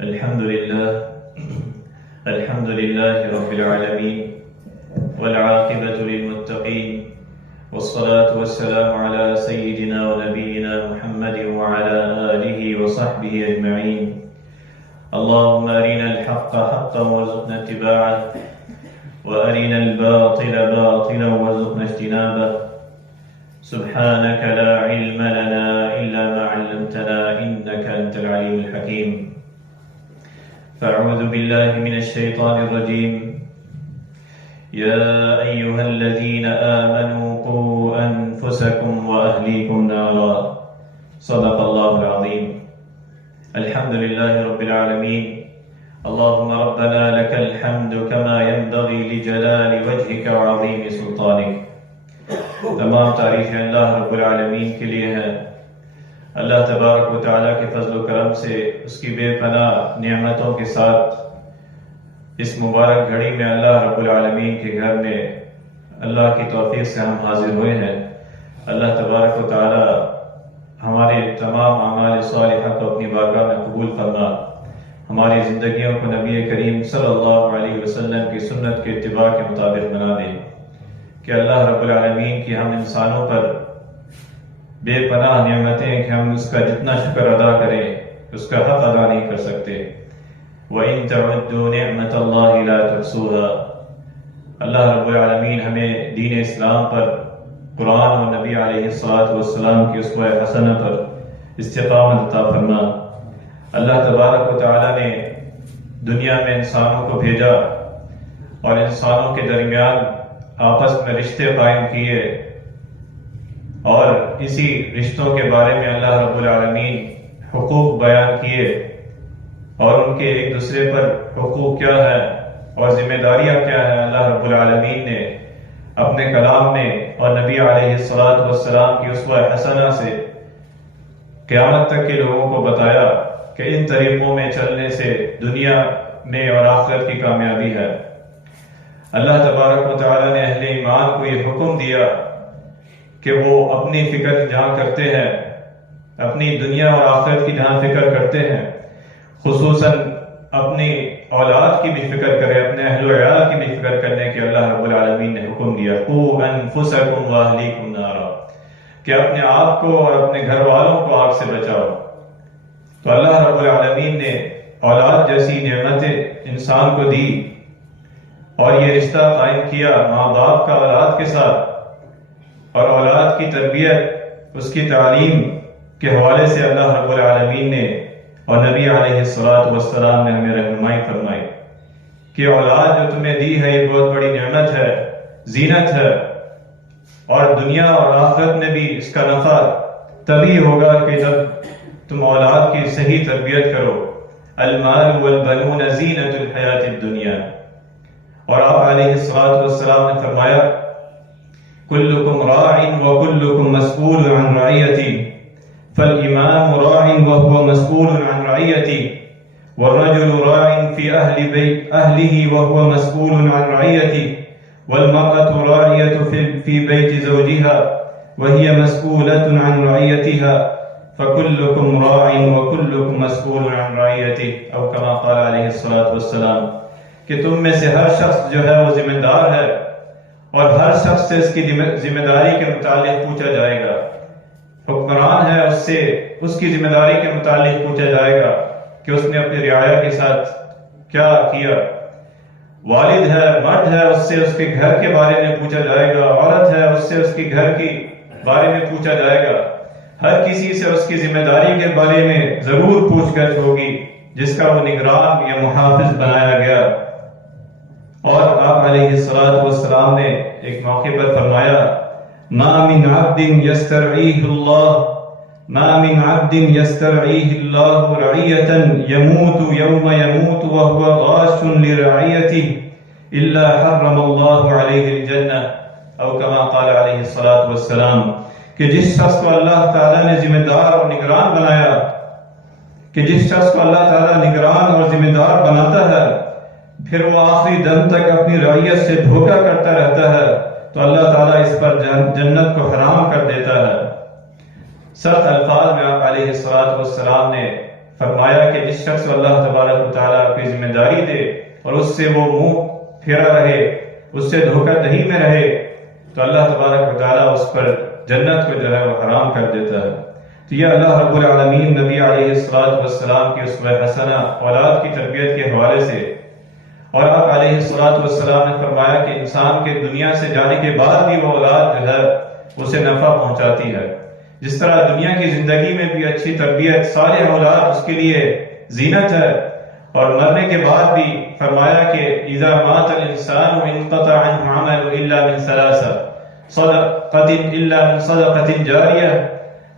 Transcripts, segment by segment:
الحمد لله رب العالمين والعاقبة للمتقين والصلاة والسلام على سيدنا ونبينا محمد وعلى آله وصحبه أجمعين. اللهم أرنا الحق حقا وارزقنا اتباعه وأرنا الباطل باطلا وارزقنا اجتنابه. سبحانك لا علم لنا إلا ما علمتنا إنك أنت العليم الحكيم. فأعوذ بالله من الشيطان الرجيم. يا أيها الذين آمنوا قوا أنفسكم وأهليكم نارا. صدق الله العظيم. الحمد لله رب العالمين. اللهم ربنا لك الحمد كما ينبغي لجلال وجهك وعظيم سلطانك. تمام تعریفیں اللہ رب العالمین کے لیے ہیں. اللہ تبارک و تعالیٰ کے فضل و کرم سے اس کی بے پناہ نعمتوں کے ساتھ اس مبارک گھڑی میں اللہ رب العالمین کے گھر میں اللہ کی توفیق سے ہم حاضر ہوئے ہیں. اللہ تبارک و تعالیٰ ہمارے تمام اعمال صالحہ کو اپنی بارگاہ میں قبول فرما. ہماری زندگیوں کو نبی کریم صلی اللہ علیہ وسلم کی سنت کے اتباع کے مطابق بنا دے. کہ اللہ رب العالمین کی ہم انسانوں پر بے پناہ نعمتیں کہ ہم اس کا جتنا شکر ادا کریں اس کا حق ادا نہیں کر سکتے. وَإِن تَعُدُّوا نِعْمَةَ اللَّهِ لَا تُحْصُوهَا. اللہ رب العالمین ہمیں دین اسلام پر، قرآن اور نبی علیہ السلام کی اسوہ حسنہ پر استقامت عطا فرما. اللہ تبارک و تعالیٰ نے دنیا میں انسانوں کو بھیجا اور انسانوں کے درمیان آپس میں رشتے قائم کیے اور اسی رشتوں کے بارے میں اللہ رب العالمین حقوق بیان کیے اور ان کے ایک دوسرے پر حقوق کیا ہے اور ذمہ داریاں کیا ہیں. اللہ رب العالمین نے اپنے کلام میں اور نبی علیہ السلام کی اسوہ حسنہ سے قیامت تک کے لوگوں کو بتایا کہ ان طریقوں میں چلنے سے دنیا میں اور آخرت کی کامیابی ہے. اللہ تبارک و تعالیٰ نے اہل ایمان کو یہ حکم دیا کہ وہ اپنی فکر جہاں کرتے ہیں، اپنی دنیا اور آخرت کی جہاں فکر کرتے ہیں، خصوصاً اپنی اولاد کی بھی فکر کرے، اپنے اہل و عیال کی بھی فکر کرنے کی اللہ رب العالمین نے حکم دیا. قوا انفسکم واہلیکم نارا. کہ اپنے آپ کو اور اپنے گھر والوں کو آگ سے بچاؤ. تو اللہ رب العالمین نے اولاد جیسی نعمتیں انسان کو دی اور یہ رشتہ قائم کیا ماں باپ کا اولاد کے ساتھ، اور اولاد کی تربیت، اس کی تعلیم کے حوالے سے اللہ رب العالمین نے اور نبی علیہ السلام نے ہمیں رہنمائی فرمائی کہ اولاد جو تمہیں دی ہے یہ بہت بڑی نعمت ہے، زینت ہے، اور دنیا اور آخرت میں بھی اس کا نفع تبھی ہوگا کہ جب تم اولاد کی صحیح تربیت کرو. المال والبنون زینت الحیات الدنیا. اور آپ علیہ السلام نے فرمایا کلکم راع وکلکم مسئول عن رعیتی فالامام راع وهو مسئول عن رعیتی والرجل راع في اہلہ وهو مسئول عن رعیتی والمرأة راعیة في بيت زوجها وهي مسئولة عن رعیتها فكلكم راع وكلكم مسئول عن رعیته او كما قال علیہ السلام. کہ تم میں سے ہر شخص جو ہے وہ ذمہ دار ہے اور ہر شخص سے اس کی ذمہ داری کے متعلق پوچھا جائے گا. حکمران ہے، اس سے اس کی ذمہ داری کے متعلق پوچھا جائے گا کہ اس نے اپنی رعایا کے ساتھ کیا کیا. والد ہے، مرد ہے، اس سے اس کے گھر کے بارے میں پوچھا جائے گا. عورت ہے، اس سے اس کے گھر کے بارے میں پوچھا جائے گا. ہر کسی سے اس کی ذمہ داری کے بارے میں ضرور پوچھ گچھ ہوگی جس کا وہ نگران یا محافظ بنایا گیا. اور آپ علیہ السلام نے ایک موقع پر فرمایا ما من عبد يسترعيه الله رعية يموت يوم يموت وهو غاش لرعيته إلا حرم الله عليه الجنة او كما قال علیہ السلام. کہ جس شخص کو اللہ تعالیٰ نے ذمہ دار اور نگران بنایا، کہ جس شخص کو اللہ تعالیٰ نگران اور ذمہ دار بناتا ہے پھر وہ آخری دم تک اپنی رعیت سے دھوکہ کرتا رہتا ہے تو اللہ تعالیٰ اس پر جنت کو حرام کر دیتا ہے. سخت الفاظ میں آپ علیہ السلام نے فرمایا کہ جس شخص کو اللہ تبارک و تعالیٰ کوئی ذمہ داری دے اور اس سے وہ منہ پھیرا رہے، اس سے دھوکہ دہی میں رہے، تو اللہ تبارک و تعالیٰ اس پر جنت کو جو ہے وہ حرام کر دیتا ہے۔ تو یہ اللہ رب العالمین نبی علیہ السلام کی اسوہ حسنہ اولاد کی تربیت کے حوالے سے، اور آپ علیہ السلام نے فرمایا کہ انسان کے دنیا سے جانے کے بعد بھی وہ اولاد جو ہے اسے نفع پہنچاتی ہے۔ جس طرح دنیا کی زندگی میں بھی اچھی تربیت، صالح اولاد اس کے لیے زینت ہے، اور مرنے کے بعد بھی فرمایا کہ اذا مات الانسان انقطع عنه عمل الا من ثلاثه صدقة الا من صدقة جاریہ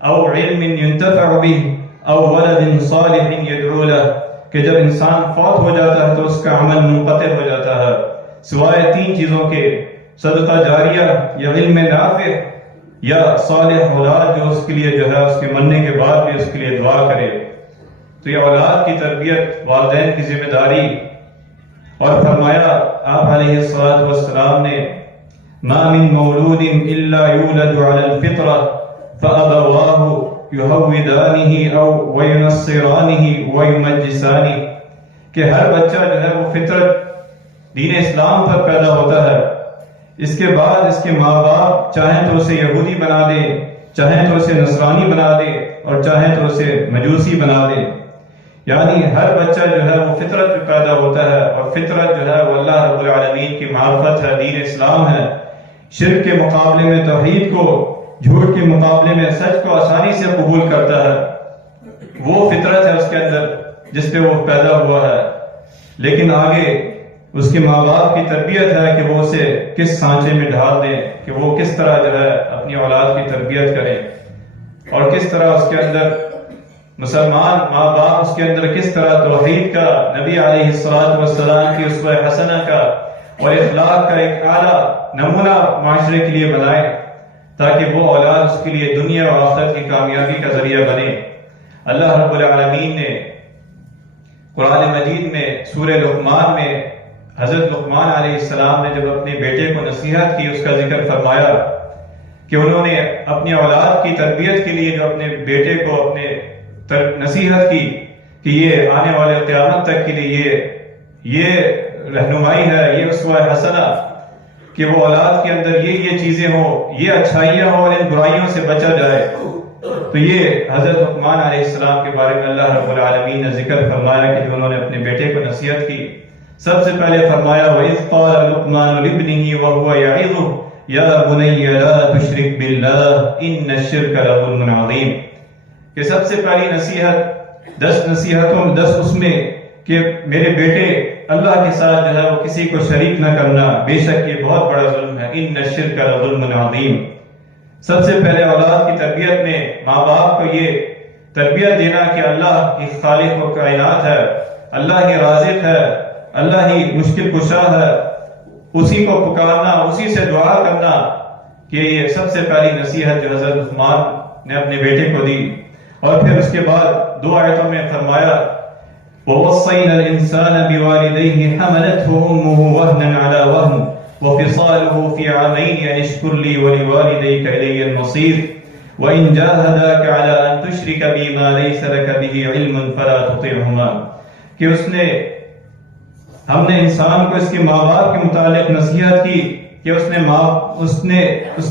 او علم ينتفع به او ولد صالح يدعو له، کہ جب انسان فوت ہو جاتا ہے تو اس کا عمل منقطع ہو جاتا ہے سوائے تین چیزوں کے، صدقہ جاریہ یا علم نافع یا صالح اولاد جو اس کے لیے جو ہے اس کے مرنے کے بعد بھی اس کے لیے دعا کرے۔ تو یہ اولاد کی تربیت والدین کی ذمہ داری، اور فرمایا آپ علیہ السلام نے ما من مولود الا یولد علی الفطرہ فابواہ یہودانہ او وینصرانہ ویمجسانہ، کہ ہر بچہ جو ہے وہ فطرت دین اسلام پر پیدا ہوتا ہے، اس کے بعد اس کے ماں باپ چاہیں تو اسے یہودی بنا دے، چاہیں تو اسے نصرانی بنا دے، اور چاہیں تو اسے مجوسی بنا دے۔ یعنی ہر بچہ جو ہے وہ فطرت پہ پیدا ہوتا ہے، اور فطرت جو ہے وہ اللہ رب العالمین کی معرفت ہے، دین اسلام ہے، شرک کے مقابلے میں توحید کو، جھوٹ کے مقابلے میں سچ کو آسانی سے قبول کرتا ہے، وہ فطرت ہے اس کے اندر جس پہ وہ پیدا ہوا ہے۔ لیکن آگے اس کے ماں باپ کی تربیت ہے کہ وہ اسے کس سانچے میں ڈھال دیں، کہ وہ کس طرح جو ہے اپنی اولاد کی تربیت کریں، اور کس طرح اس کے اندر مسلمان ماں باپ اس کے اندر کس طرح توحید کا، نبی علیہ السلام کی اسوہ حسنہ کا اور اخلاق کا ایک اعلیٰ نمونہ معاشرے کے لیے بنائے، تاکہ وہ اولاد اس کے لیے دنیا اور آخرت کی کامیابی کا ذریعہ بنے۔ اللہ رب العالمین نے قرآن مجید میں سورہ لقمان میں حضرت لقمان علیہ السلام نے جب اپنے بیٹے کو نصیحت کی، اس کا ذکر فرمایا کہ انہوں نے اپنی اولاد کی تربیت کے لیے جو اپنے بیٹے کو اپنے نصیحت کی کہ یہ آنے والے قیامت تک کے لیے یہ رہنمائی ہے، یہ اسوہ حسنہ، کہ وہ اولاد کے اندر یہ چیزیں ہوں، یہ اچھائیاں ہوں اور ان برائیوں سے بچا جائے۔ تو یہ حضرت لقمان علیہ السلام کے بارے میں اللہ رب العالمین نے ذکر فرمایا کہ جو انہوں نے اپنے بیٹے کو نصیحت کی، سب سے پہلے فرمایا وَإِذْ قَالَ لُقْمَانُ لِابْنِهِ وَهُوَ يَعِظُهُ يَا بُنَيَّ لَا تُشْرِكْ بِاللَّهِ إِنَّ الشِّرْكَ لَظُلْمٌ عَظِيمٌ، کہ سب سے پہلی نصیحت 10 نصیحتوں 10 اس میں کہ میرے بیٹے اللہ کے ساتھ جو ہے وہ کسی کو شریک نہ کرنا، بے شک یہ بہت بڑا ظلم ہے، إِنَّ الشِّرْكَ لَظُلْمٌ عَظِيمٌ۔ سب سے پہلے اولاد کی تربیت میں ماں باپ کو یہ تربیت دینا کہ اللہ ہی خالق و کائنات ہے، اللہ ہی رازق ہے، اللہ ہی مشکل کشا ہے، اسی کو پکارنا، اسی سے دعا کرنا، کہ یہ سب سے پہلی نصیحت جو حضرت لقمان نے اپنے بیٹے کو دی۔ اور پھر اس کے بعد 2 آیتوں میں فرمایا وَوَصَّيْنَا الْإِنسَانَ بِوَالِدَيْهِ حَمَلَتْهُ أُمُّهُ وَهْنًا عَلَى وَهْنٍ وَفِصَالُهُ فِي عَامَيْنِ أَنِ اشْكُرْ لِي وَلِوَالِدَيْكَ إِلَيَّ الْمَصِيرُ وَإِنْ جَاهَدَاكَ عَلَى أَنْ تُشْرِكَ بِي مَا لَيْسَ لَكَ بِهِ عِلْمٌ فَلَا تُطِعْهُمَا، کہ ہم نے انسان کو اس کے ماں باپ کے متعلق نصیحت کی کہ اس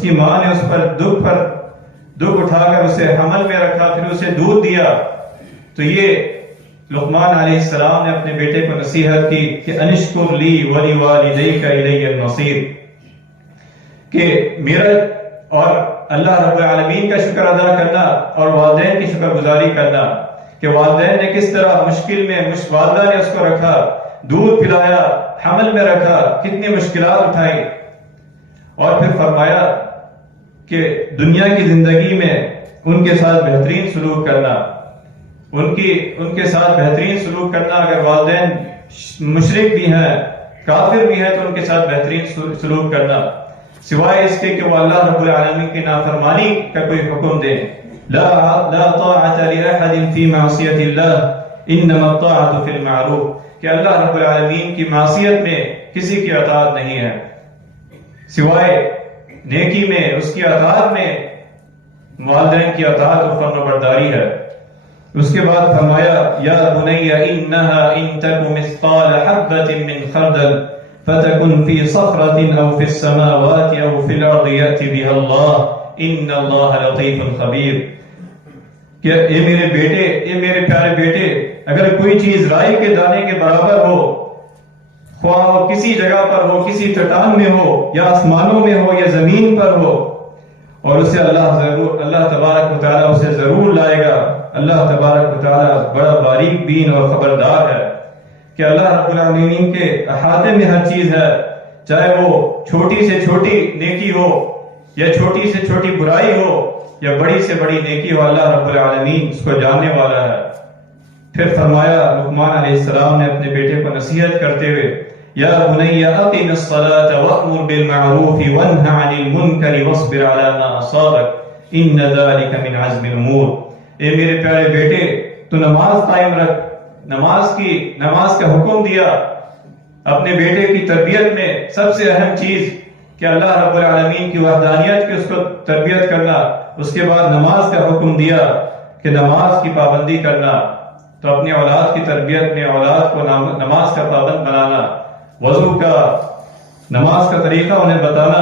کی ماں نے اس پر دکھ اٹھا کر اسے حمل میں رکھا، پھر اسے دودھ دیا۔ تو یہ لقمان علیہ السلام نے اپنے بیٹے کو نصیحت کی کہ انشکر لی ولیوالدیک الی المصیر، کہ میرا اور اللہ رب العالمین کا شکر ادا کرنا اور والدین کی شکر گزاری کرنا، کہ والدین نے کس طرح مشکل میں والدہ نے اس کو رکھا، دودھ پلایا، حمل میں رکھا، کتنی مشکلات اٹھائی، اور پھر فرمایا کہ دنیا کی زندگی میں ان کے ساتھ بہترین سلوک کرنا، ان کے ساتھ بہترین سلوک کرنا، اگر والدین مشرک بھی ہیں، کافر بھی ہیں، تو ان کے ساتھ بہترین سلوک کرنا، سوائے اس کے کہ وہ اللہ رب العالمین کی نافرمانی کا کوئی حکم دیں۔ لا طاعت لأحد فی معصیت اللہ انما الطاعت فی المعروف، کہ اللہ رب العالمین کی معصیت میں کسی کی اطاعت نہیں ہے، سوائے نیکی میں، اس کی اطاعت میں والدین کی اطاعت و فرمانبرداری ہے۔ اس کے بعد فرمایا یا بنی انها ان تک مثقال حبۃ من خردل فتكن في صخرة او في السماوات او في الارض يأتي بها الله ان الله لطيف خبیر کہ اے میرے بیٹے، اے میرے پیارے بیٹے، اگر کوئی چیز رائی کے دانے کے برابر ہو، خواہ وہ کسی جگہ پر ہو، کسی چٹان میں ہو یا آسمانوں میں ہو یا زمین پر ہو، اور اسے اللہ تبارک و تعالیٰ اسے ضرور لائے گا۔ اللہ تبارک و تعالیٰ بڑا باریک بین اور خبردار ہے کہ اللہ رب العالمین کے احاطے میں ہر چیز ہے، چاہے وہ چھوٹی سے چھوٹی نیکی ہو یا چھوٹی سے چھوٹی برائی ہو یا بڑی سے بڑی نیکی ہو، اللہ رب العالمین اس کو جاننے والا ہے۔ پھر فرمایا لقمان علیہ السلام نے اپنے بیٹے کو نصیحت کرتے ہوئے یا بنی اقم الصلاة وأمر بالمعروف وانہ عن المنکر واصبر على ما اصابک ان ذلک من عزم الامور۔ اے میرے پیارے بیٹے، تو نماز قائم رکھ، نماز کا حکم دیا۔ اپنے بیٹے کی تربیت میں سب سے اہم چیز کہ اللہ رب العالمین کی وحدانیت کی اس کو تربیت کرنا، اس کے بعد نماز کا حکم دیا کہ نماز کی پابندی کرنا۔ تو اپنی اولاد کی تربیت میں اولاد کو نماز کا پابند بنانا، وضو کا، نماز کا طریقہ انہیں بتانا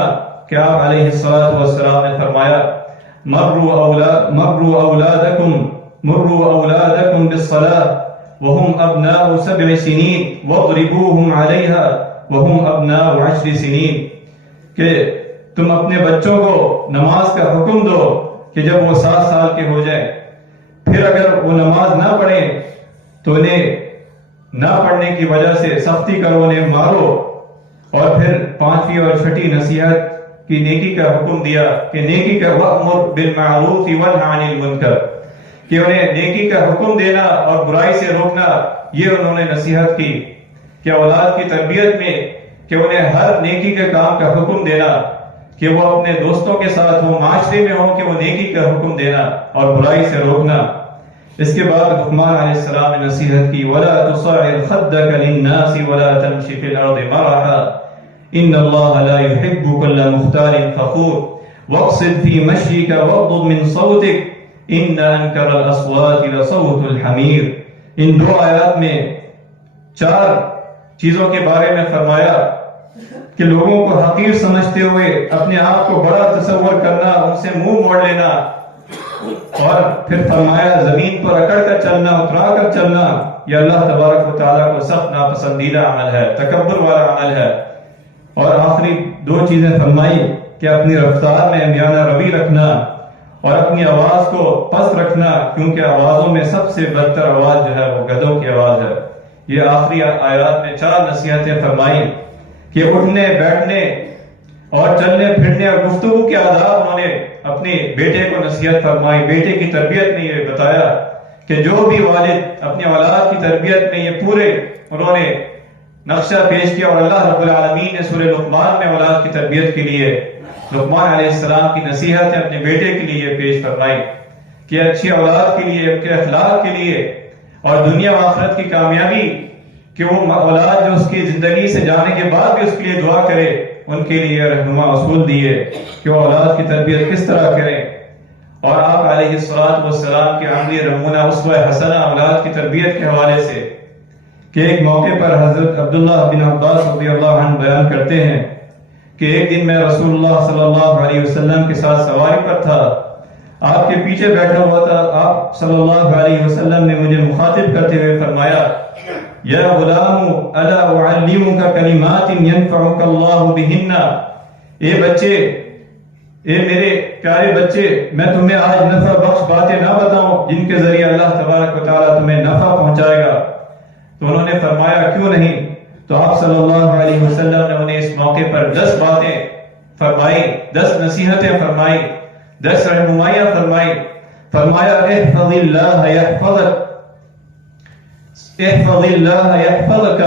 کہ آپ علیہ السلام نے فرمایا مروا اولادکم بالصلاة وهم ابناء 7 سنین واضربوهم علیها وهم ابناء 10 سنین، کہ تم اپنے بچوں کو نماز کا حکم دو کہ جب وہ 7 سال کے ہو جائیں، پھر اگر وہ نماز نہ پڑھیں تو انہیں نہ پڑھنے کی وجہ سے سختی کرو، انہیں مارو، اور پھر 5ویں اور 6ٹھی نصیحت کی نیکی کا حکم دیا کہ نیکی کا وأمر بالمعروف وانہ عن المنکر، کہ انہیں نیکی کا حکم دینا اور برائی سے روکنا، یہ انہوں نے نصیحت کی کہ اولاد کی تربیت میں کہ انہیں ہر نیکی کے کام کا حکم دینا، کہ وہ اپنے دوستوں کے ساتھ ہو، معاشرے میں ہو، کہ وہ نیکی کا حکم دینا اور برائی سے روکنا۔ اس کے بعد لقمان علیہ السلام نے نصیحت کی وَلَا تُصَعِّرْ خَدَّكَ لِلنَّاسِ وَلَا تَمْشِ فِي الْأَرْضِ مَرَحًا إِنَّ اللَّهَ لَا يُحِبُّ كُلَّ مُخْتَالٍ فَخُورٍ وَاقْصِدْ فِي مَشْيِكَ وَاغْضُضْ مِنْ صَوْتِكَ إِنَّ أَنكَرَ الْأَصْوَاتِ لَصَوْتُ الْحَمِيرِ۔ ان 2 آیات میں 4 چیزوں کے بارے میں فرمایا کہ لوگوں کو حقیر سمجھتے ہوئے اپنے آپ کو بڑا تصور کرنا، ان سے منہ موڑ لینا، اور پھر فرمایا زمین پر اکڑ کر چلنا، اترا کر چلنا، یہ اللہ تبارک و تعالیٰ کو سخت ناپسندیدہ عمل ہے، تکبر والا عمل ہے۔ اور آخری 2 چیزیں فرمائی کہ اپنی رفتار میں میانہ روی رکھنا اور اپنی آواز کو پست رکھنا، کیونکہ آوازوں میں سب سے بدتر آواز جو ہے وہ گدھوں کی آواز ہے۔ یہ آخری آیات میں 4 نصیحتیں فرمائی کہ اٹھنے، بیٹھنے اور چلنے پھرنے اور گفتگو کے آداب انہوں نے اپنے بیٹے کو نصیحت فرمائی۔ بیٹے کی تربیت میں یہ بتایا کہ جو بھی والد اپنی اولاد کی تربیت میں یہ پورے انہوں نے نقشہ پیش کیا، اور اللہ رب العالمین نے سورہ لقمان میں اولاد کی تربیت کے لیے لقمان علیہ السلام کی نصیحتیں اپنے بیٹے کے لیے پیش فرمائی کہ اچھی اولاد کے لیے، ان کے اخلاق کے لیے اور دنیا و آخرت کی کامیابی، کہ وہ اولاد جو اس کی زندگی سے جانے کے بعد بھی اس کے لیے دعا کرے، ان کے لیے رہنما اصول دیے کہ وہ اولاد کی تربیت کس طرح کریں۔ اور آپ علیہ السلام کے عملی نمونہ اسوہ حسنہ اولاد کی تربیت کے حوالے سے کہ ایک موقع پر حضرت عبداللہ بن عباس رضی اللہ عنہ بیان کرتے ہیں کہ ایک دن میں رسول اللہ صلی اللہ علیہ وسلم کے ساتھ سواری پر تھا، آپ کے پیچھے بیٹھا ہوا تھا، آپ صلی اللہ علیہ وسلم نے مجھے مخاطب کرتے ہوئے فرمایا یا غلام الا اعلمک کلمات ینفعک اللہ بہن، اے بچے، اے میرے پیارے بچے، میں تمہیں آج نفع بخش باتیں نہ بتاؤں جن کے ذریعے اللہ تبارک و تعالیٰ تمہیں نفع پہنچائے گا؟ تو انہوں نے فرمایا کیوں نہیں؟ تو آپ صلی اللہ علیہ وسلم نے انہیں اس موقع پر 10 باتیں فرمائی، 10 نصیحتیں فرمائی، 10 رہنمائیاں فرمائی۔ فرمایا احفظ اللہ یحفظک، احفظ اللہ یحفظک،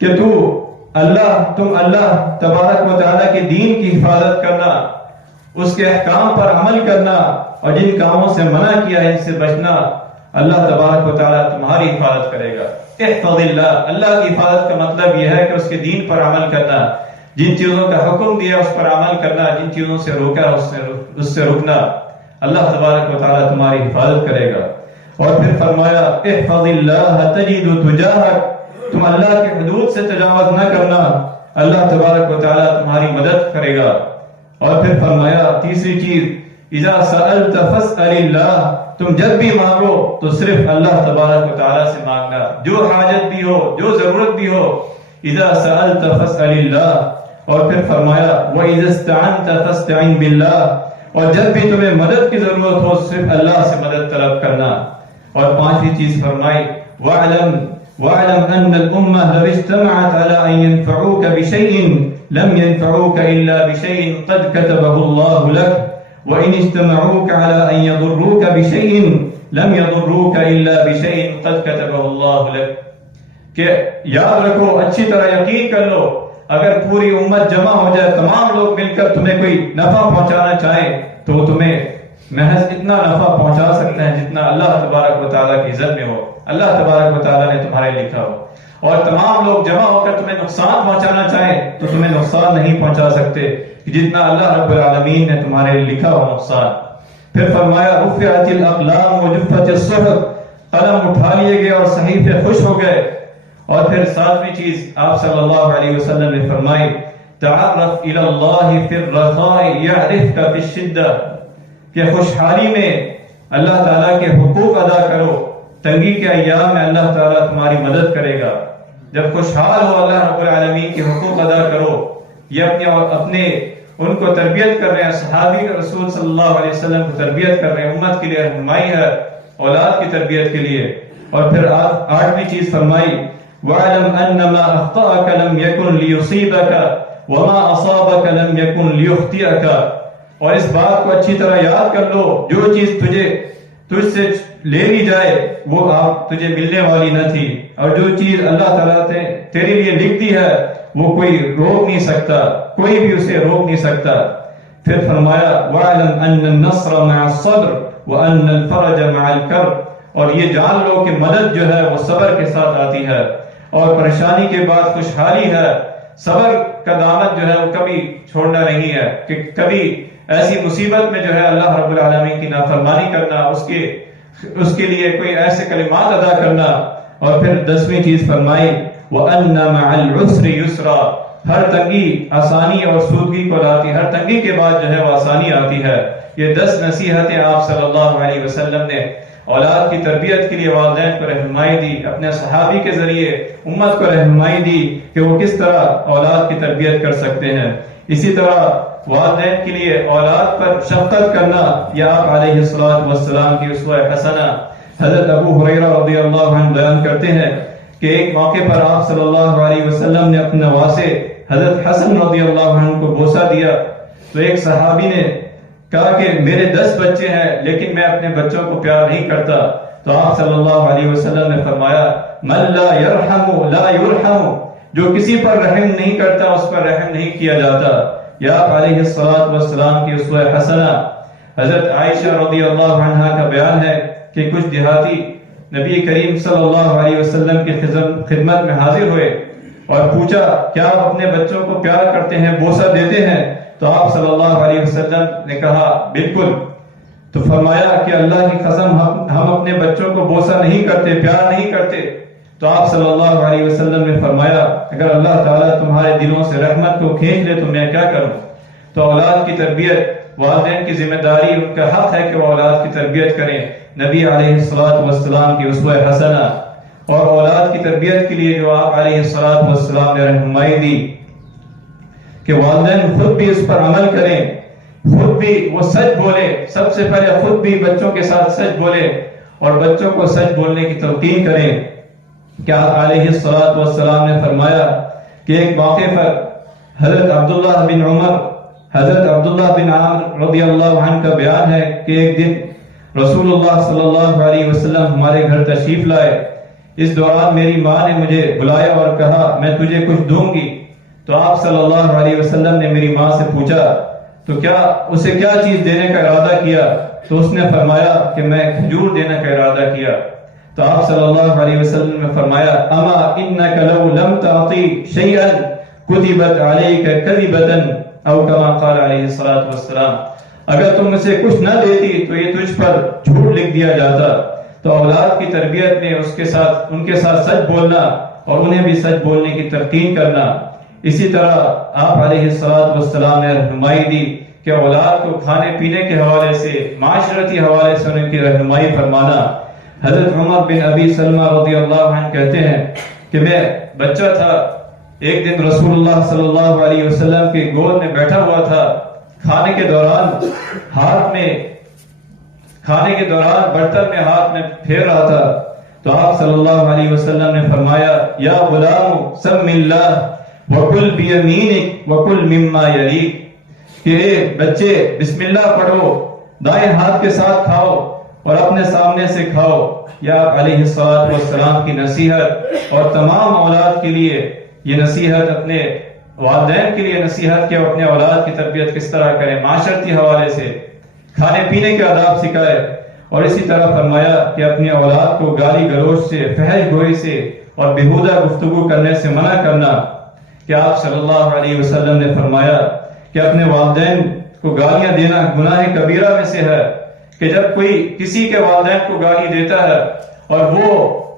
کہ تم اللہ تبارک و تعالیٰ کے دین کی حفاظت کرنا، اس کے احکام پر عمل کرنا، اور جن کاموں سے منع کیا ہے ان سے بچنا، اللہ تبارک و تعالیٰ تمہاری حفاظت کرے گا۔ احفظ اللہ کی حفاظت کا مطلب یہ ہے کہ اس کے دین پر عمل کرنا، جن چیزوں کا حکم دیا اس پر عمل کرنا، جن چیزوں سے روکا اس سے رکنا، اللہ تبارک و تعالیٰ تمہاری حفاظت کرے گا۔ اور پھر فرمایا احفظ اللہ تجد تجاہک، تم اللہ کے حدود سے تجاوز نہ کرنا، اللہ تبارک و تعالیٰ تمہاری مدد کرے گا۔ اور پھر فرمایا تیسری چیز اذا سألت فاسأل اللہ، تم جب بھی مانگو تو صرف اللہ تبارک و تعالیٰ سے مانگنا، جو حاجت بھی ہو، جو ضرورت بھی ہو، اذا سألت فاسأل اللہ۔ اور پھر فرمایا وَإِذَا اسْتَعَنْتَ فَاسْتَعِنْ بِاللَّهِ، اور جب بھی تمہیں مدد کی ضرورت ہو صرف اللہ سے مدد طلب کرنا۔ اور پانچویں چیز فرمائی وَاعْلَمْ أَنَّ الْأُمَّةَ لَوِ اجْتَمَعَتْ عَلَىٰ أَن يَنفَعُوكَ بِشَيْءٍ لَمْ يَنفَعُوكَ إِلَّا بِشَيْءٍ قَدْ كَتَبَهُ اللَّهُ لَكَ وَإِنِ اجْتَمَعُوكَ عَلَىٰ أَن يَضُرُّوكَ بِشَيْءٍ لَمْ يَضُرُّوكَ إِلَّا بِشَيْءٍ قَدْ كَتَبَهُ اللَّهُ لَكَ، کہ یاد رکھو، اچھی طرح یقین کر لو، اگر پوری امت جمع ہو جائے، تمام لوگ مل کر تمہیں کوئی نفع پہنچانا چاہیں تو تمہیں محض اتنا نفع پہنچا سکتے ہیں جتنا اللہ تبارک و تعالیٰ کی عزت میں ہو، اللہ تبارک و تعالیٰ نے تمہارے لکھا ہو۔ اور تمام لوگ جمع ہو کر تمہیں نقصان پہنچانا چاہیں تو تمہیں نقصان نہیں پہنچا سکتے جتنا اللہ رب العالمین نے تمہارے لیے لکھا ہو نقصان۔ پھر فرمایا رفعت الاقلام وجفت الصحف، قلم اٹھا لیے گئے اور صحیفے خوش ہو گئے۔ اور پھر ساتویں چیز آپ صلی اللہ علیہ وسلم نے فرمائی تعرف الی اللہ فی الرخاء یعرفک فی الشدہ، کہ خوشحالی میں اللہ تعالیٰ کے حقوق ادا کرو، تنگی کے ایام میں اللہ تعالیٰ تمہاری مدد کرے گا۔ جب خوشحال ہو اللہ رب العالمین کے حقوق ادا کرو۔ یہ اپنے ان کو تربیت کر رہے ہیں، صحابی رسول صلی اللہ علیہ وسلم کو تربیت کر رہے ہیں، امت کے لیے رہنمائی ہے، اولاد کی تربیت کے لیے۔ اور پھر آٹھویں چیز فرمائی وَاعْلَمْ أَنَّ مَا أَخْطَأَكَ لَمْ يَكُنْ لِيُصِيبَكَ وَمَا أَصَابَكَ لَمْ يَكُنْ لِيُخْطِئَكَ، اور اس بات کو اچھی طرح یاد کر لو، جو چیز تجھ سے لے لی جائے وہ آپ تجھے ملنے والی نہ تھی، اور جو چیز اللہ تعالیٰ نے تیرے لیے لکھ دی ہے وہ کوئی روک نہیں سکتا، کوئی بھی اسے روک نہیں سکتا۔ پھر فرمایا وَاعْلَمْ أَنَّ النَّصْرَ مَعَ الصَّبْرِ وَأَنَّ الْفَرَجَ مَعَ الْكَرْبِ، اور یہ جان لو کہ مدد جو ہے وہ صبر کے ساتھ آتی ہے، اور پریشانی کے بعد خوشحالی ہے۔ صبر کا دامن جو ہے وہ کبھی چھوڑنا نہیں ہے، کہ کبھی ایسی مصیبت میں جو ہے اللہ رب العالمین کی نافرمانی کرنا، اس کے لیے کوئی ایسے کلمات ادا کرنا۔ اور پھر 10ویں چیز فرمائی وَأَنَّ مَعَ الْعُسْرِ يُسْرًا، ہر تنگی آسانی اور سودگی کو لاتی، ہر تنگی کے بعد جو ہے وہ آسانی آتی ہے۔ یہ 10 نصیحتیں آپ صلی اللہ علیہ وسلم نے اولاد کی تربیت کے لیے والدین کو رہنمائی دی، اپنے صحابی کے ذریعے امت کو رہنمائی دی کہ وہ کس طرح اولاد کی تربیت کر سکتے ہیں۔ اسی طرح والدین کے لیے اولاد پر شفقت کرنا یہ آپ علیہ السلام کی اسوہ حسنہ۔ حضرت ابو ہریرہ رضی اللہ عنہ بیان کرتے ہیں کہ ایک موقع پر آپ صلی اللہ علیہ وسلم نے اپنے نواسے حضرت حسن رضی اللہ عنہ کو بوسہ دیا، تو ایک صحابی نے کہا کہ میرے 10 بچے ہیں لیکن میں اپنے بچوں کو پیار نہیں کرتا، تو آپ صلی اللہ علیہ وسلم نے فرمایا من لا یرحم لا یرحم، جو کسی پر رحم نہیں کرتا اس پر رحم نہیں کیا جاتا۔ یا آپ علیہ السلام کی اسوہ حسنہ۔ حضرت عائشہ رضی اللہ عنہا کا بیان ہے کہ کچھ دیہاتی نبی کریم صلی اللہ علیہ وسلم کی خدمت میں حاضر ہوئے اور پوچھا کیا آپ اپنے بچوں کو پیار کرتے ہیں، بوسہ دیتے ہیں؟ تو آپ صلی اللہ علیہ وسلم نے کہا بالکل۔ تو فرمایا کہ اللہ کی قسم ہم اپنے بچوں کو بوسہ نہیں کرتے، پیار نہیں کرتے۔ تو آپ صلی اللہ علیہ وسلم نے فرمایا اگر اللہ تعالیٰ تمہارے دلوں سے رحمت کو کھینچ لے تو میں کیا کروں؟ تو اولاد کی تربیت والدین کی ذمہ داری، ان کا حق ہے کہ وہ اولاد کی تربیت کریں۔ نبی علیہ السلام کی اسوہ حسنہ، اور اولاد کی تربیت کے لیے جو آپ علیہ السلام نے رہنمائی دی کہ والدین خود بھی اس پر عمل کریں، خود بھی وہ سچ بولے، سب سے پہلے خود بھی بچوں کے ساتھ سچ بولے اور بچوں کو سچ بولنے کی تلقین کریں۔ کہ آپ علیہ السلام نے فرمایا کہ ایک موقع پر حضرت عبداللہ بن عمر، حضرت عبداللہ بن عامر رضی اللہ عنہ کا بیان ہے کہ ایک دن رسول اللہ صلی اللہ علیہ وسلم ہمارے گھر تشریف لائے۔ اس دوران میری ماں نے مجھے بلایا اور کہا میں تجھے کچھ دوں گی۔ تو آپ صلی اللہ علیہ وسلم نے میری ماں سے پوچھا تو اسے کیا چیز دینے کا ارادہ کیا؟ تو اس نے فرمایا کہ میں کھجور دینے کا ارادہ کیا۔ تو آپ صلی اللہ علیہ وسلم نے فرمایا اما انک لو لم تعطی شیئا کتبت علیک کذبۃ او کما قال علیہ الصلوۃ والسلام، اگر تم اسے کچھ نہ دیتی تو یہ تجھ پر جھوٹ لکھ دیا جاتا۔ تو اولاد کی تربیت میں ان کے ساتھ سچ بولنا اور انہیں بھی سچ بولنے کی تلقین کرنا. اسی طرح آپ علیہ السلام نے رہنمائی دی کہ اولاد کو کھانے پینے کے حوالے سے، معاشرتی حوالے سے ان کی رہنمائی فرمانا. حضرت عمر بن ابی سلمہ رضی اللہ عنہ کہتے ہیں کہ میں بچہ تھا، ایک دن رسول اللہ صلی اللہ علیہ وسلم کی گود میں بیٹھا ہوا تھا. کھانے کے دوران برتن میں ہاتھ میں پھیر رہا تھا تو آپ صلی اللہ علیہ وسلم نے فرمایا یا غلام سم اللہ وکل بیمینک وکل مما یلیک، کہ اے بچے بسم اللہ پڑھو، دائیں ہاتھ کے ساتھ کھاؤ اور اپنے سامنے سے کھاؤ. یا علیہ السلام کی نصیحت اور تمام اولاد کے لیے یہ نصیحت، اپنے والدین کے لیے نصیحت کہ وہ اپنے اولاد کی تربیت کس طرح کریں، معاشرتی حوالے سے کھانے پینے کے آداب سکھائے. اور اسی طرح فرمایا کہ اپنی اولاد کو گالی گلوچ سے، فحش گوئی سے اور بیہودہ گفتگو کرنے سے منع کرنا. کہ آپ صلی اللہ علیہ وسلم نے فرمایا کہ اپنے والدین کو گالیاں دینا گناہ کبیرہ میں سے ہے، کہ جب کوئی کسی کے والدین کو گالی دیتا ہے اور وہ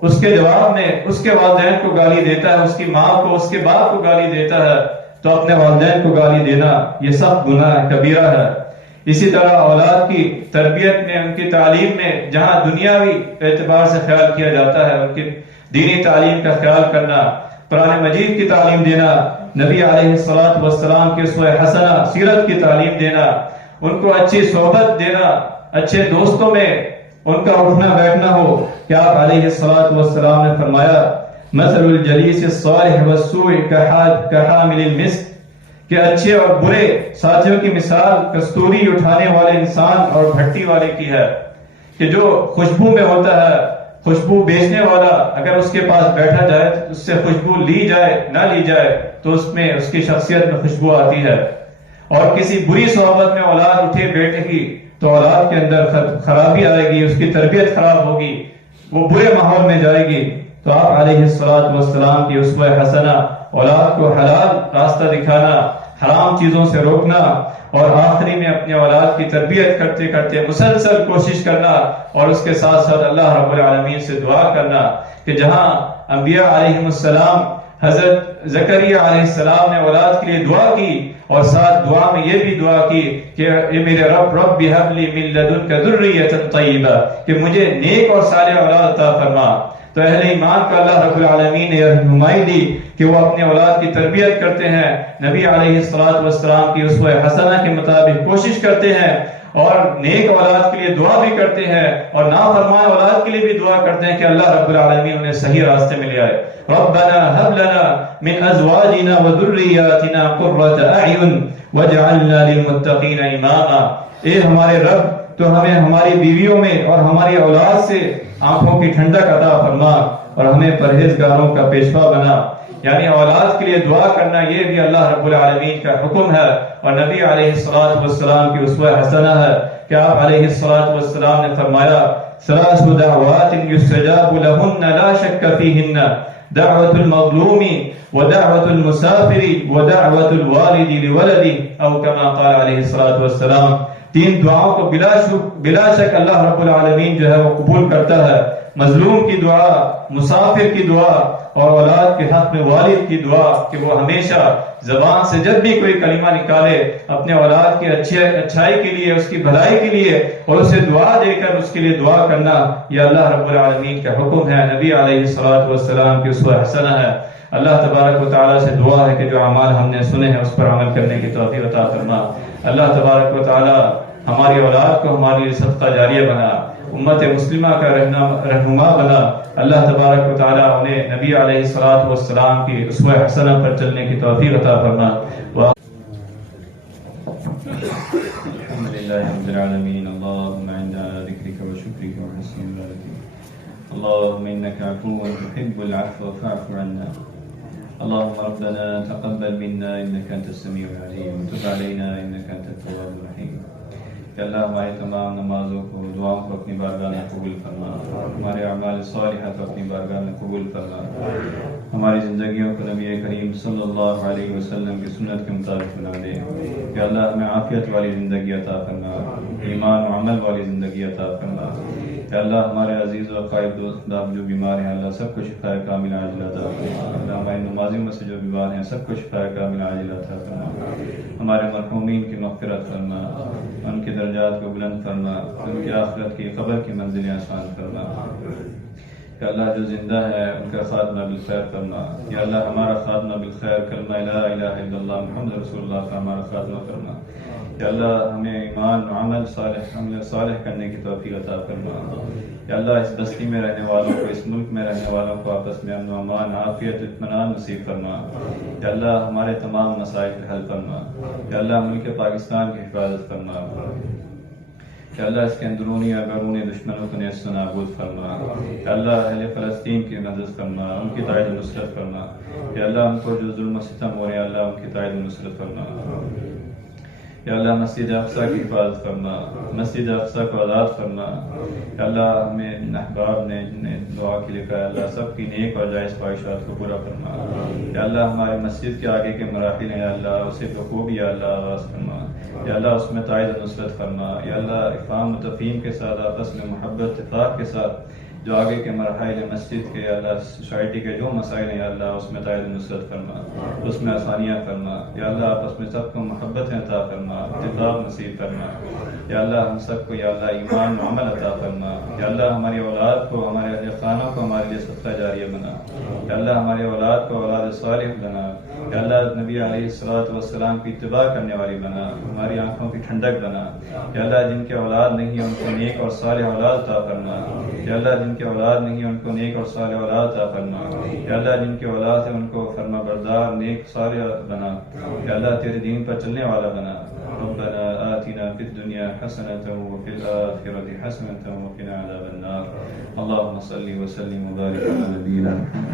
اس کے جواب میں اس کے والدین کو گالی دیتا ہے، اس کی ماں کو، اس کے باپ کو گالی دیتا ہے، تو اپنے والدین کو گالی دینا یہ سخت گناہ کبیرہ ہے. اسی طرح اولاد کی تربیت میں، ان کی تعلیم میں جہاں دنیاوی اعتبار سے خیال کیا جاتا ہے، ان کی دینی تعلیم کا خیال کرنا، قرآن مجید کی تعلیم دینا، نبی علیہ السلام کے اسوہ حسنہ سیرت کی تعلیم دینا، ان کو اچھی صحبت دینا، اچھے دوستوں میں ان کا اٹھنا بیٹھنا ہو. کہ آپ علیہ السلام نے فرمایا مثل الجلیس الصالح والسوء کحامل المسک، کہ اچھے اور برے ساتھیوں کی مثال کستوری اٹھانے والے انسان اور بھٹی والے کی ہے. کہ جو خوشبو میں ہوتا ہے، خوشبو بیچنے والا اگر اس کے پاس بیٹھا جائے، اس سے خوشبو لی جائے نہ لی جائے تو اس میں اس کی شخصیت میں خوشبو آتی ہے. اور کسی بری صحبت میں اولاد اٹھے بیٹھے گی تو اولاد کے اندر خرابی آئے گی، اس کی تربیت خراب ہوگی، وہ برے ماحول میں جائے گی. تو آپ علیہ السلام کی اسوہ حسنہ اولاد کو حلال راستہ دکھانا، حرام چیزوں سے روکنا، اور آخری میں اپنے اولاد کی تربیت کرتے کرتے مسلسل کوشش کرنا، اور اس کے ساتھ ساتھ اللہ رب العالمین سے دعا کرنا. کہ جہاں انبیاء علیہ السلام، حضرت زکریا علیہ السلام نے اولاد کے لیے دعا کی اور ساتھ دعا میں یہ بھی دعا کی کہ اے میرے رب هب لی من لدنک ذریۃ طیبہ، کہ مجھے نیک اور صالح اولاد عطا فرما. تو اہل ایمان کو اللہ رب العالمین نے رہنمائی دی کہ وہ اپنے اولاد کی تربیت کرتے ہیں، نبی علیہ السلام کی اسوہ حسنہ کے مطابق کوشش کرتے ہیں، اور نیک اولاد کے لیے دعا بھی کرتے ہیں، اور نافرمان اولاد کے لیے بھی دعا کرتے ہیں کہ اللہ رب العالمین انہیں صحیح راستے میں لے آئے. ربنا هب لنا من ازواجنا وذرياتنا قرة اعین واجعلنا للمتقین اماما. اے ہمارے رب، تو ہمیں ہماری بیویوں میں اور ہماری اولاد سے آنکھوں کی ٹھنڈک عطا فرما اور ہمیں پرہیزگاروں کا پیشوا بنا. یعنی اولاد کے لیے دعا کرنا یہ بھی اللہ رب العالمین کا حکم ہے، اور نبی علیہ السلام کی اسوہ حسنہ ہے. کہ آپ علیہ السلام نے فرمایا ثلاث دعوات یستجاب لہن لا شک فیہن، دعوت المظلوم ودعوت المسافر ودعوت الوالد لولده، او کما قال علیہ السلام. تین دعاؤں کو بلا شک اللہ رب العالمین جو ہے وہ قبول کرتا ہے. مظلوم کی دعا، مسافر کی دعا، اور اولاد کے حق میں والد کی دعا، کہ وہ ہمیشہ زبان سے جب بھی کوئی کلمہ نکالے اپنے اولاد کی اچھائی کے لیے، اس کی بھلائی کے لیے، اور اسے دعا دے کر اس کے لیے دعا کرنا، یہ اللہ رب العالمین کا حکم ہے، نبی علیہ السلام کی اسوہ حسنہ ہے. اللہ تبارک و تعالیٰ سے دعا ہے کہ جو اعمال ہم نے سنے ہیں اس پر عمل کرنے کی توفیق عطا فرما. اللہ تبارک و تعالیٰ ہماری اولاد کو ہماری لیے صدقہ جاریہ بنا، امت مسلمہ کا رہنما بنا. اللہ تبارک و تعالیٰ انہیں نبی علیہ السلام کی اسوہ حسنہ پر چلنے کی توفیق عطا فرما. الحمدللہ رب العالمین. اللہم اعنا ذکرک و شکرک و حسن عبادتک. اللہم انک عفو تحب العفو فاعف عنا. اللهم ربنا تقبل منا انك انت السميع العليم وتب علينا انك انت التواب الرحيم. کہ اللہ ہماری تمام نمازوں کو، دعاؤں کو اپنی بارگاہ میں قبول فرما، ہمارے اعمال صالحہ کو اپنی بارگاہ میں قبول فرما، ہماری زندگیوں کو نبی کریم صلی اللہ علیہ وسلم کی سنت کے مطابق بنا دے. کہ اللہ ہمیں عافیت والی زندگی عطا فرما، ایمان و عمل والی زندگی عطا فرما. یا اللہ ہمارے عزیز و قائب دوست جو بیمار ہیں اللہ سب کو شفا کامل عاجلہ عطا فرما، اللہ ہمارے نمازیوں میں سے جو بیمار ہیں سب کو شفا کامل عاجلہ عطا فرما، ہمارے مرحومین کی مغفرت فرما، ان کے درجات کو بلند فرما، ان کی آخرت کی قبر کی منزلیں آسان فرما، یا اللہ جو زندہ ہے ان کا خاتمہ بالخیر فرما، یا اللہ ہمارا خاتمہ بالخیر، کلمہ لا الہ الا اللہ محمد رسول اللہ کا ہمارا خاتمہ فرما، یا اللہ ہمیں ایمان و عمل صالح کرنے کی توفیق عطا فرما، یا اللہ اس بستی میں رہنے والوں کو، اس ملک میں رہنے والوں کو آپس میں امن و امان، عافیت، اطمینان نصیب فرما، یا اللہ ہمارے تمام مسائل کا حل فرما، یا اللہ ملک پاکستان کی حفاظت فرما، یا اللہ اس کے اندرونی اور بیرونی دشمنوں کو نیست و نابود فرما، یا اللہ اہل فلسطین کی مدد فرما، ان کی تائید و نصرت فرما، یا اللہ ان کو جو ظلم و ستم ہو رہے ہیں اللہ ان کی تائید و نصرت فرما، یا اللہ مسجد اقصیٰ کی حفاظت فرما، مسجد اقصیٰ کو آزاد فرما، یا اللہ ہمیں احباب نے دعا کے لکھا ہے اللہ سب کی نیک اور جائز خواہشات کو پورا فرما، یا اللہ ہمارے مسجد کے آگے کے مراحل ہیں اللہ اسے بخوبی یا اللہ آغاز فرما، یا اللہ اس میں تائید و نصرت فرما، یا اللہ افہام متفہیم کے ساتھ آپس میں محبت اتفاق کے ساتھ جو آگے کے مراحل مسجد کے، یا اللہ سوسائٹی کے جو مسائل ہیں یا اللہ اس میں تائید و نصرت فرما، اس میں آسانیاں فرما، یا اللہ آپس میں سب کو محبت عطا فرما، اتفاق نصیب فرما، یا اللہ ہم سب کو یا اللہ ایمان و عمل عطا فرما، یا اللہ ہماری اولاد کو، ہمارے اہل خانہ کو ہمارے لیے صدقہ جاریہ بنا، یا اللہ ہماری اولاد کو اولاد صالح بنا، یا اللہ نبی علیہ السلام کی اتباع کرنے والی بنا، ہماری آنکھوں کی ٹھنڈک بنا، یا اللہ جن کے اولاد نہیں ہیں ان کو نیک اور صالح اولاد عطا فرما، یا اللہ جن کے اولاد نہیں ہیں ان کو نیک اور صالح اولاد عطا فرما، یا اللہ جن کے اولاد ہیں ان کو فرما بردار نیک صالح بنا، یا اللہ تیرے دین پر چلنے والا بنا، ربنا آتنا في الدنيا حسنة وفي الآخرة حسنة وقنا عذاب النار، اللهم صل وسلم وبارك على نبينا محمد